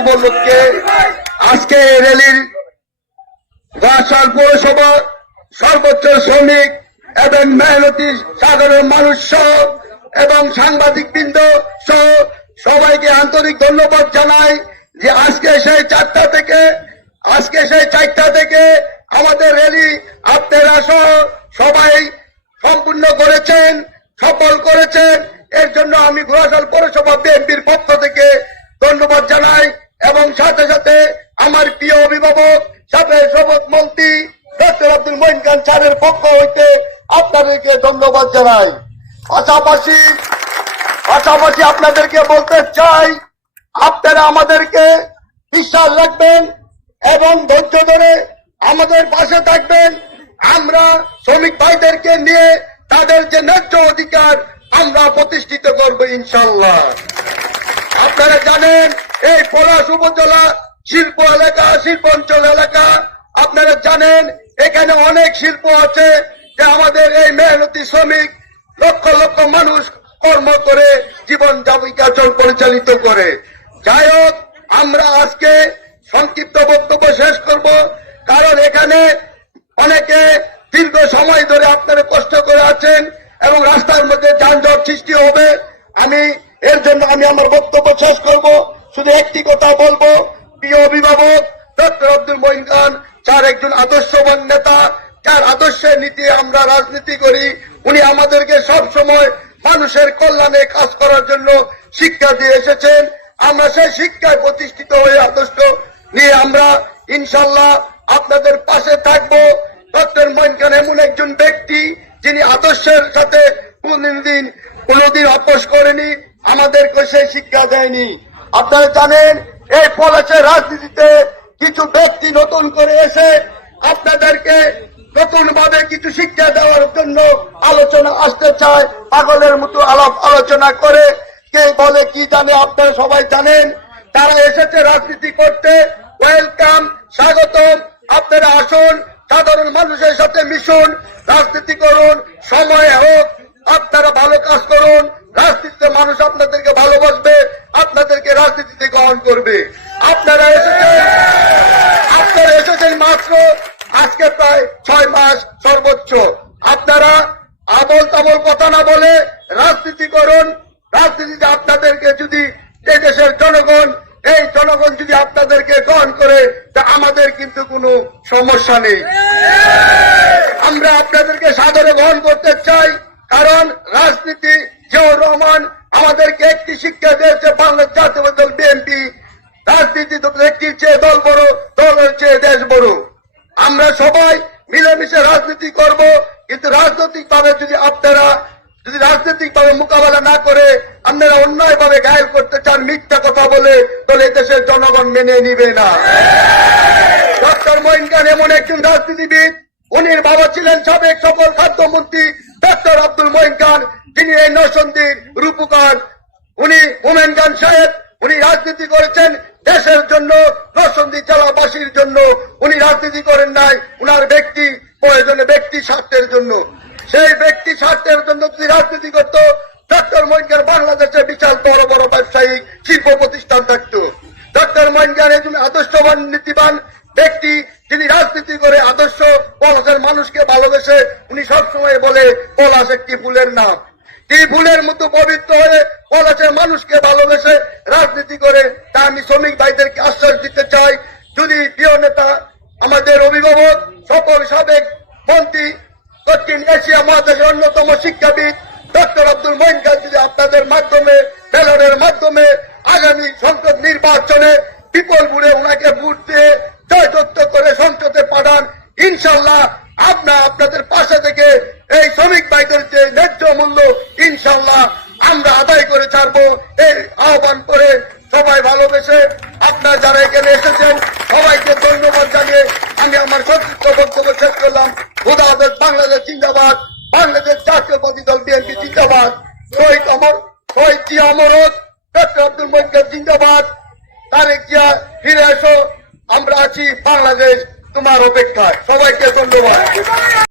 উপলক্ষে আজকে র্যালির গাছাল পৌরসভা সর্বোচ্চ শ্রমিক এবং মেহনতি সাধারণ মানুষ সহ এবং সাংবাদিক বৃন্দ সহ সবাইকে আন্তরিক ধন্যবাদ জানাই যে আজকে সেই চারটা থেকে আমাদের র্যালি আপনারা সহ সবাই সম্পূর্ণ করেছেন, সফল করেছেন। এর জন্য আমি ঘোড়াশাল পৌরসভা বিএনপির পক্ষ থেকে ধন্যবাদ জানাই এবং সাথে সাথে আমার প্রিয় অভিভাবক সাবেক শপথ মন্ত্রী ডক্টর আব্দুল মঈন খান স্যারের পক্ষ হইতে আপনাদেরকে ধন্যবাদ জানাই। পাশাপাশি আপনাদেরকে বলতে চাই, আপনারা আমাদেরকে বিশ্বাস রাখবেন এবং ধৈর্য ধরে আমাদের পাশে থাকবেন। আমরা শ্রমিক ভাইদেরকে নিয়ে তাদের যে ন্যায্য অধিকার আমরা প্রতিষ্ঠিত করব ইনশাআল্লাহ। আপনারা জানেন এই পলাশ উপজেলা শিল্প এলাকা, শিল্পাঞ্চল এলাকা, আপনারা জানেন এখানে অনেক শিল্প আছে যে আমাদের এই মেহনতি শ্রমিক লক্ষ লক্ষ মানুষ কর্ম করে জীবন জীবিকা পরিচালিত করে। যাই হোক, আমরা আজকে সংক্ষিপ্ত বক্তব্য শেষ করব, কারণ এখানে অনেকে দীর্ঘ সময় ধরে আপনারা কষ্ট করে আছেন এবং রাস্তার মধ্যে যানজট সৃষ্টি হবে। এর জন্য আমি আমার বক্তব্য শেষ করব। শুধু একটি কথা বলবো, প্রিয় অভিভাবক ডক্টর আব্দুল মঈন খান যার একজন আদর্শবান নেতা, যার আদর্শের নীতি আমরা রাজনীতি করি, উনি আমাদেরকে সব সময় মানুষের কল্যাণে কাজ করার জন্য শিক্ষা দিয়ে এসেছেন। আমরা সেই শিক্ষায় প্রতিষ্ঠিত হয়ে আদর্শ নিয়ে আমরা ইনশাল্লাহ আপনাদের পাশে থাকবো। ডক্টর মঈন খান এমন একজন ব্যক্তি যিনি আদর্শের সাথে কোনদিন আপোষ করেনি, আমাদেরকে সেই শিক্ষা দেয়নি। আপনারা জানেন এই পলাশের রাজনীতিতে কিছু ব্যক্তি নতুন করে এসে আপনাদেরকে নতুন ভাবে কিছু শিক্ষা দেওয়ার জন্য আলোচনা আসতে চায়, পাগলের মতো আলোচনা করে কে বলে কি জানে, আপনারা সবাই জানেন। তারা এসেছে রাজনীতি করতে, ওয়েলকাম, স্বাগতম। আপনারা আসুন, সাধারণ মানুষের সাথে মিশুন, রাজনীতি করুন, সময় হোক আপনারা ভালো কাজ করুন। রাজনীতিতে মানুষ আপনাদেরকে ভালোবাসবে, আপনাদেরকে রাজনীতিতে গ্রহণ করবে। আপনারা এসেছেন মাত্র আজকে প্রায় 6 মাস সর্বোচ্চ। আপনারা আবল তাবল কথা না বলে রাজনীতি করুন। রাজনীতিতে আপনাদেরকে যদি এই দেশের এই জনগণ যদি আপনাদেরকে গ্রহণ করে, তা আমাদের কিন্তু কোনো সমস্যা নেই। আমরা আপনাদেরকে সাদরে গ্রহণ করতে চাই, কারণ রাজনীতি জিয়াউর রহমান আমাদেরকে একটি শিক্ষা দিয়েছে, বাংলাদেশ জাতীয় দল বিএনপি। রাজনীতি ব্যক্তির চেয়ে দল বড়, দলের চেয়ে দেশ বড়। আমরা সবাই মিলেমিশে রাজনীতি করব, কিন্তু রাজনৈতিক ভাবে মোকাবেলা না করে আপনারা অন্যায় ভাবে গায়েব করতে চান, মিথ্যা কথা বলে, তাহলে দেশের জনগণ মেনে নিবে না। ডক্টর মঈন খান এমন একজন রাজনীতিবিদ, উনির বাবা ছিলেন সাবেক সফল খাদ্যমন্ত্রী ডক্টর আব্দুল মঈন খান, যিনি এই নরসিংদীর রূপকার। উনি মোমেন খান সাহেব, উনি রাজনীতি করেছেন দেশের জন্য, নরসিংদী জেলাবাসীর জন্য। উনি রাজনীতি করেন নাই উনার ব্যক্তি প্রয়োজনে, ব্যক্তি স্বার্থের জন্য। সেই ব্যক্তি স্বার্থের জন্য যদি রাজনীতি করত, ডক্টর মঈন খান বাংলাদেশে বিশাল বড় বড় ব্যবসায়িক শিল্প প্রতিষ্ঠান থাকত। ডক্টর মঈন খান একজন আদর্শবান নীতিবান ব্যক্তি, যিনি রাজনীতি করে আদর্শ পলাশের মানুষকে ভালোবেসে। উনি সবসময় বলে পলাশ একটি ফুলের নাম, এই ফুলের মতো পবিত্র হয়ে পলাশের মানুষকে ভালোবেসে রাজনীতি করে। তা আমি শ্রমিক ভাইদেরকে আশ্বাস দিতে চাই, যদি প্রিয় নেতা আমাদের অভিভাবক সকল সাবেক মন্ত্রী, দক্ষিণ এশিয়া মহাদেশের অন্যতম শিক্ষাবিদ ডক্টর আব্দুল মঈন খান যদি আপনাদের মাধ্যমে, ব্যালটের মাধ্যমে আগামী সংসদ নির্বাচনে বিপুল ভোটে ওনাকে ভোট দিয়ে জয়যুক্ত করে সংসদে পাঠান, ইনশাল্লাহ আপনাদের পাশে থেকে এই শ্রমিক ভাইদের যে ন্যায্য মূল্য ইনশাল্লাহ আমরা আদায় করে ছাড়বো। এই আহ্বান করে সবাই ভালোবেসে আপনারা যারা এখানে এসেছেন সবাইকে ধন্যবাদ জানিয়ে আমি আমার সংক্ষিপ্ত বক্তব্য শেষ করলাম। খোদা হাফেজ। বাংলাদেশ জিন্দাবাদ, বাংলাদেশ জাতীয়তাবাদী দল বিএনপি জিন্দাবাদ। শহীদ জিয়া অমরত, ডক্টর আব্দুল মঈন খান জিন্দাবাদ। তারেক জিয়া ফিরে এসো, আমরা আছি, বাংলাদেশ তোমার অপেক্ষায়।